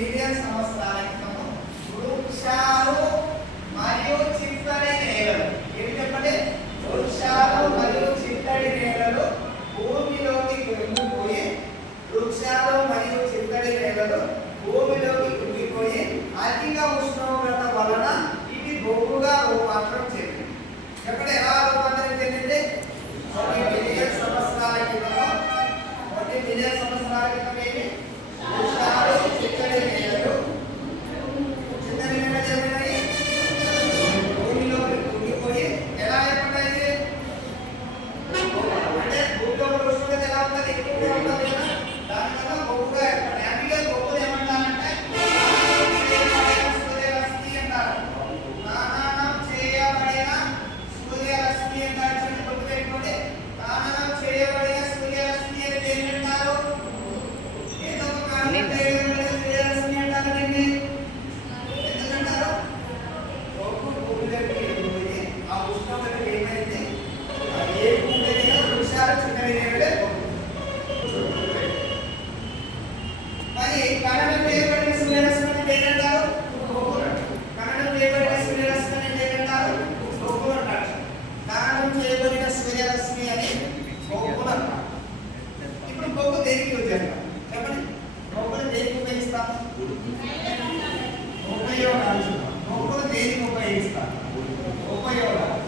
Million సంవత్సరాల క్రితం వృక్షాలు మరియు చిత్తడి నేలలు, ఏమి చెప్పండి, వృక్షాలు మరియు చిత్తడి నేలలు భూమిలోకి కుంగిపోయి, వృక్షాలు మరియు చిత్తడి నేలలు భూమిలోకి కుంగిపోయి అధిక ఉష్ణోగ్రత వలన ఇవి బొగ్గుగా రూపాంతరం చెందింది. చెప్పండి, ఎలా రూపాంతరం చెందింది? కొన్ని మిలియన్ సంవత్సరాల క్రితం, కొన్ని మిలియన్ సంవత్సరాల క్రితం ఏమి వృక్షాలు చిత్తడి నేలలు, చిత్తడి నేలలు ఏమైనాయి? భూమిలోకి కుంగిపోయి ఎలా ఏర్పడ్డాయి? అంటే భూమిలో ఉష్ణోగ్రత ఎలా ఉంటుంది? ఎక్కువగా ఉంటుంది కదా, దానివల్ల బొగ్గుగా ఏర్పడ్డాయి. అందుకే బొగ్గులు ఏమంటారంటే సూర్యరశ్మి అంటారు. నానానం చేయబడిన సూర్యరశ్మి అంటారు. చూడండి, బొగ్గు పెట్టుకోండి. నానానం చేయబడిన సూర్యరశ్మి అని దేన్ని అంటారు? ఏదో ఒక కారణం చేయబడిన సూర్యరశ్మి అంటారు. దీన్ని ఎందుకంటారు? బొగ్గు భూమిలోకి వెళ్ళిపోయి ఆ ఉష్ణోగ్రత ఏమైంది? అది ఏ భూమిలో వృక్షాలు చిన్నవి నేలలే బొగ్గు. మరి కణనం చేయబడిన సూర్యరశ్మిని దేనింటారు? బొగ్గు అంటారు. కణనం చేయబడిన సూర్యరశ్మిని దేనింటారు? బొగ్గు అంటారు. కణనం చేయబడిన సూర్యరశ్మి అని బొగ్గు అంటారు. ఇప్పుడు బొగ్గు దేనికి యూజ్ చేస్తాం? చెప్పండి, బొగ్గును దేనికి ఉపయోగిస్తాం? ఉపయోగాలు. బొగ్గును దేనికి ఉపయోగిస్తాం? ఉపయోగాలు.